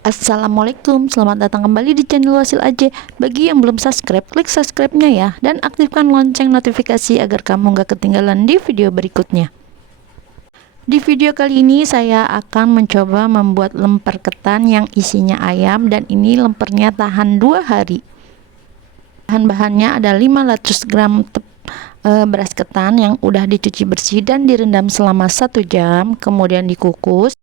Assalamualaikum, selamat datang kembali di channel Wasil Aja. Bagi yang belum subscribe, klik subscribe-nya ya, dan aktifkan lonceng notifikasi agar kamu gak ketinggalan di video berikutnya. Di video kali ini saya akan mencoba membuat lemper ketan yang isinya ayam, dan ini lempernya tahan 2 hari. Bahan-bahannya ada 500 gram beras ketan yang udah dicuci bersih dan direndam selama 1 jam, kemudian dikukus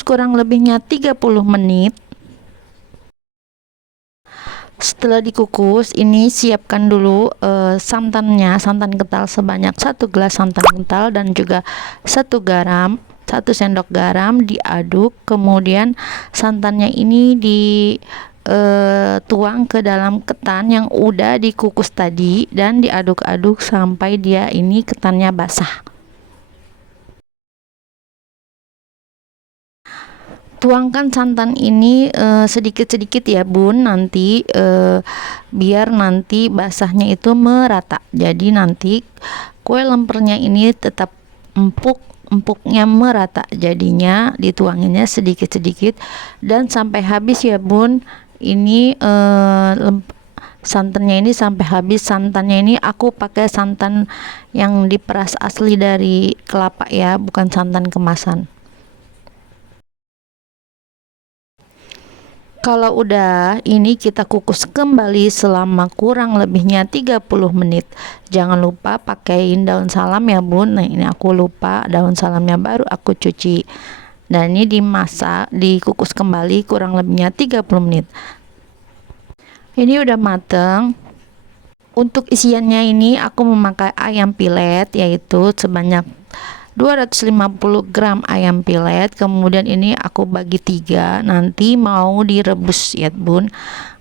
kurang lebihnya 30 menit. Setelah dikukus, ini siapkan dulu santannya, santan kental sebanyak 1 gelas santan kental dan juga 1 sendok garam diaduk. Kemudian santannya ini dituang ke dalam ketan yang udah dikukus tadi dan diaduk-aduk sampai dia ini ketannya basah. Tuangkan santan ini sedikit-sedikit ya bun, nanti biar nanti basahnya itu merata, jadi nanti kue lempernya ini tetap empuknya merata, jadinya dituanginnya sedikit-sedikit dan sampai habis ya bun. Ini santannya ini sampai habis. Santannya ini aku pakai santan yang diperas asli dari kelapa ya, bukan santan kemasan. Kalau udah, ini kita kukus kembali selama kurang lebihnya 30 menit. Jangan lupa pakaiin daun salam ya bun. Nah ini aku lupa, daun salamnya baru aku cuci. Dan ini dimasak, dikukus kembali kurang lebihnya 30 menit. Ini udah mateng. Untuk isiannya ini aku memakai ayam pilet, yaitu sebanyak 250 gram ayam pilet. Kemudian ini aku bagi 3, nanti mau direbus ya bun,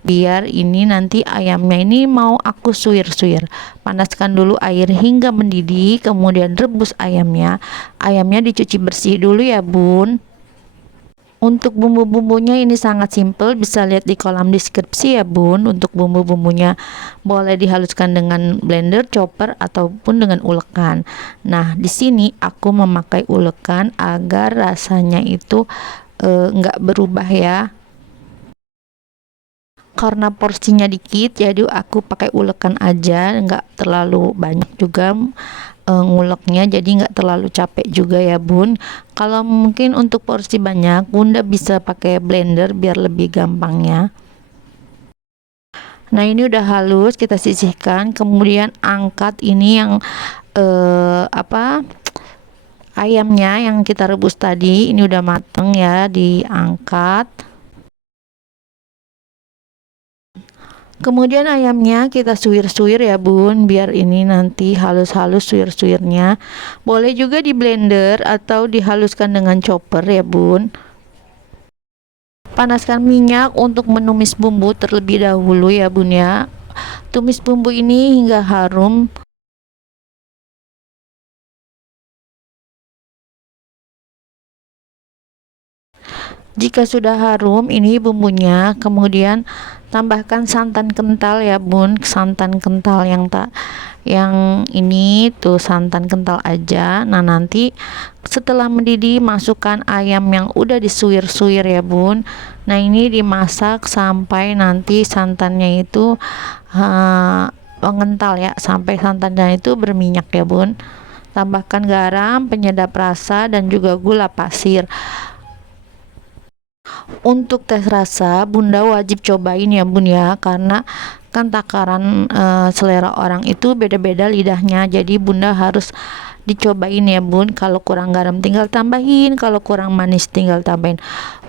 biar ini nanti ayamnya ini mau aku suir-suir. Panaskan dulu air hingga mendidih, kemudian rebus ayamnya dicuci bersih dulu ya bun. Untuk bumbu-bumbunya ini sangat simple, bisa lihat di kolom deskripsi ya bun. Untuk bumbu-bumbunya boleh dihaluskan dengan blender, chopper ataupun dengan ulekan. Nah di sini aku memakai ulekan agar rasanya itu enggak berubah ya, karena porsinya dikit jadi aku pakai ulekan aja, enggak terlalu banyak juga nguleknya, jadi nggak terlalu capek juga ya bun. Kalau mungkin untuk porsi banyak bunda bisa pakai blender biar lebih gampangnya. Nah ini udah halus, kita sisihkan, kemudian angkat ini yang ayamnya yang kita rebus tadi, ini udah mateng ya, diangkat. Kemudian ayamnya kita suir-suir ya bun, biar ini nanti halus-halus suir-suirnya. Boleh juga di blender atau dihaluskan dengan chopper ya bun. Panaskan minyak untuk menumis bumbu terlebih dahulu ya bun ya. Tumis bumbu ini hingga harum. Jika sudah harum ini bumbunya, kemudian tambahkan santan kental ya bun, santan kental yang ini tuh santan kental aja. Nah nanti setelah mendidih masukkan ayam yang udah disuir-suir ya bun. Nah ini dimasak sampai nanti santannya itu mengental ya, sampai santannya itu berminyak ya bun. Tambahkan garam, penyedap rasa dan juga gula pasir. Untuk tes rasa bunda wajib cobain ya bun ya, karena kan takaran selera orang itu beda-beda lidahnya, jadi bunda harus dicobain ya bun. Kalau kurang garam tinggal tambahin, kalau kurang manis tinggal tambahin.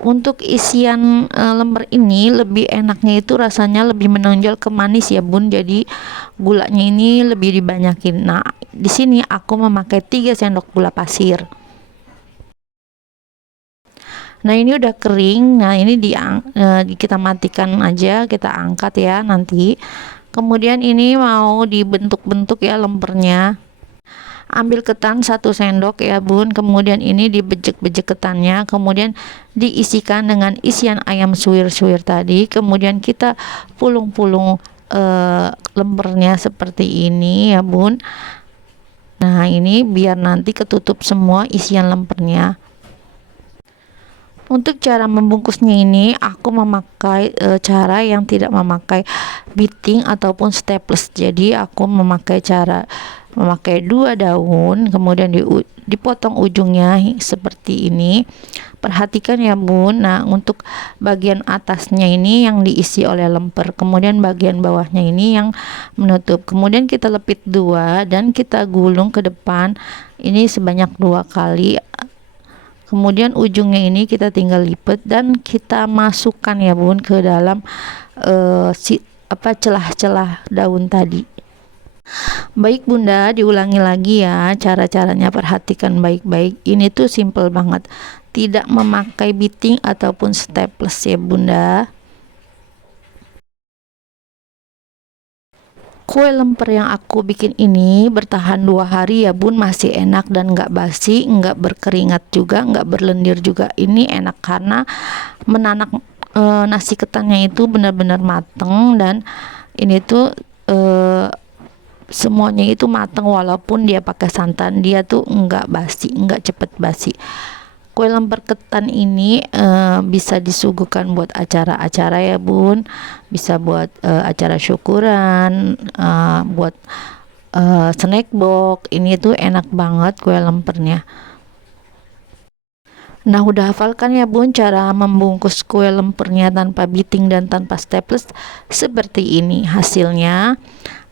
Untuk isian lemper ini lebih enaknya itu rasanya lebih menonjol ke manis ya bun, jadi gulanya ini lebih dibanyakin. Nah di sini aku memakai 3 sendok gula pasir. Nah ini udah kering. Nah ini kita matikan aja, kita angkat ya nanti. Kemudian ini mau dibentuk-bentuk ya lempernya. Ambil ketan 1 sendok ya bun, kemudian ini dibejek-bejek ketannya, kemudian diisikan dengan isian ayam suir-suir tadi, kemudian kita pulung-pulung lempernya seperti ini ya bun. Nah ini biar nanti ketutup semua isian lempernya. Untuk cara membungkusnya ini aku memakai cara yang tidak memakai bitting ataupun staples. Jadi aku memakai 2 daun, kemudian dipotong ujungnya seperti ini. Perhatikan ya bun. Nah, untuk bagian atasnya ini yang diisi oleh lemper, kemudian bagian bawahnya ini yang menutup. Kemudian kita lepit 2 dan kita gulung ke depan ini sebanyak 2 kali. Kemudian ujungnya ini kita tinggal lipat dan kita masukkan ya bun ke dalam celah-celah daun tadi. Baik bunda, diulangi lagi ya cara-caranya, perhatikan baik-baik. Ini tuh simple banget, tidak memakai bitting ataupun staples ya bunda. Kue lemper yang aku bikin ini bertahan 2 hari ya bun, masih enak dan nggak basi, nggak berkeringat juga, nggak berlendir juga. Ini enak karena menanak nasi ketannya itu benar-benar mateng, dan ini tuh semuanya itu mateng, walaupun dia pakai santan dia tuh nggak basi, nggak cepet basi. Kue lemper ketan ini bisa disuguhkan buat acara-acara ya bun, bisa buat acara syukuran, buat snack box. Ini tuh enak banget kue lempernya. Nah, udah hafalkan ya bun cara membungkus kue lempernya tanpa bitting dan tanpa staples seperti ini hasilnya.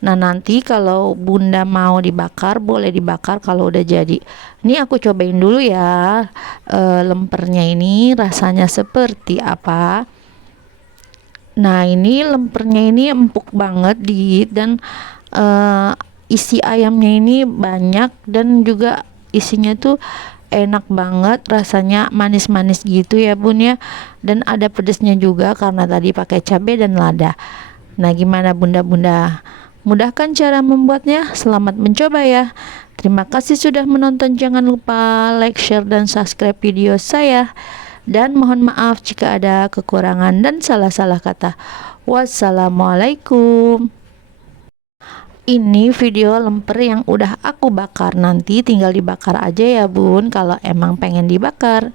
Nah, nanti kalau bunda mau dibakar boleh dibakar kalau udah jadi. Ini aku cobain dulu ya lempernya ini rasanya seperti apa. Nah, ini lempernya ini empuk banget dan isi ayamnya ini banyak, dan juga isinya tuh enak banget, rasanya manis-manis gitu ya bun ya, dan ada pedesnya juga karena tadi pakai cabai dan lada. Nah, gimana bunda-bunda, mudahkan cara membuatnya? Selamat mencoba ya. Terima kasih sudah menonton, jangan lupa like, share, dan subscribe video saya, dan mohon maaf jika ada kekurangan dan salah-salah kata. Wassalamualaikum. Ini video lemper yang udah aku bakar, nanti tinggal dibakar aja ya bun kalau emang pengen dibakar.